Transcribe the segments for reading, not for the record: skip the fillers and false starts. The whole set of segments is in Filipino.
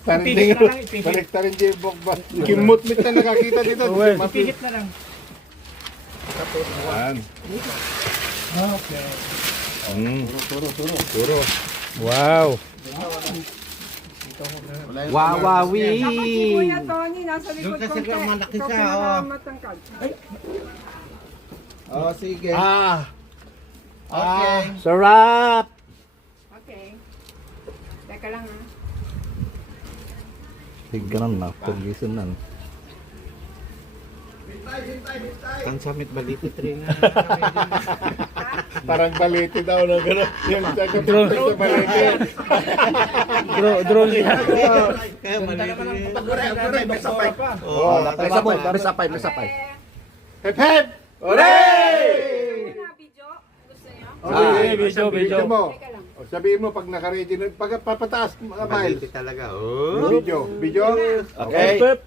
Ipihit na lang, ipihit. Balik ta rin yung bokba. Kimut-mit na nakakita dito. Ipihit na lang. Yan. Okay. Puro. Wow. Wawawi! Si Kuya Tony, nasa likod Doon kasi konti. ang malaki Ikaw siya, pinakamatangkad. Ay, Oh, sige. Okay. Sarap. okay. Teka lang ha. Higganan na. Pag-gising na. Ang samit balitit rin nga. Parang balete daw na gano'n. Yung sa balete. Drone siya. Kaya malitit. Pag-uray, may sapay pa. Oh, May sapay. Hep hep! Hooray! Ano na, video? Gusto niyo? Video. mo. Teka lang. O, sabihin mo pag naka-ready na. Pag papataas, mga miles. Malitit talaga. Oh. Video. Okay. Okay.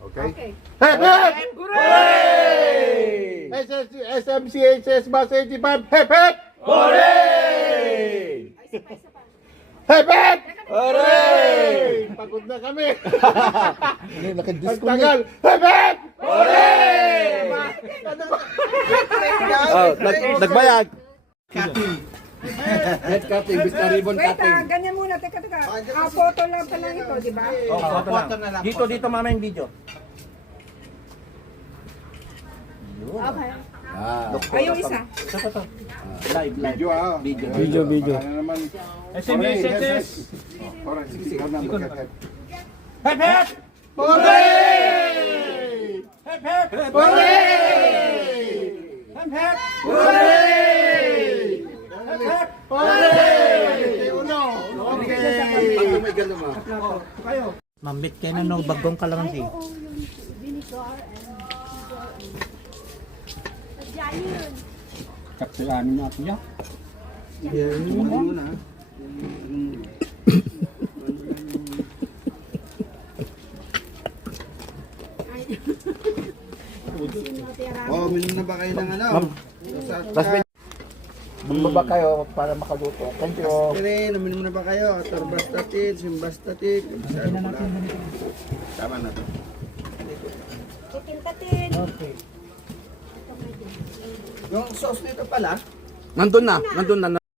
Okay. Hep hep! Hooray! SMCHS Bus 85. Hep hep! Hooray! Ay, isa pa. Hep hep! Hooray! Pagod na kami. Ang tagal. Hep hep! Hooray! Nagbayag. Head cutting, Mr. Ribbon Wait cutting. ganyan muna. Teka. Photo lang pa lang ito, di ba? Photo na lang. Dito mama yung video. Okay. Ah, Ay, yung isa. video ah. Video. Ano naman? SMS. Alright, sige, ikaw na mag-head. Hep, hep! Hooray! Hep, hep! Hooray! Hep, hep! Hooray! Hooray! Uno! Okay! Mambit kayo na ng bagong kalamansi. Kapsulanin natin yan. Oh, minum na ba kayo ng ano? Bumaba kayo para makaluto. Thank you. Rin, minum na ba kayo? Torbastatin, simbastatin. Tama na to. Titin-tatin. Okay. Yung sauce nito pala, Nandun na.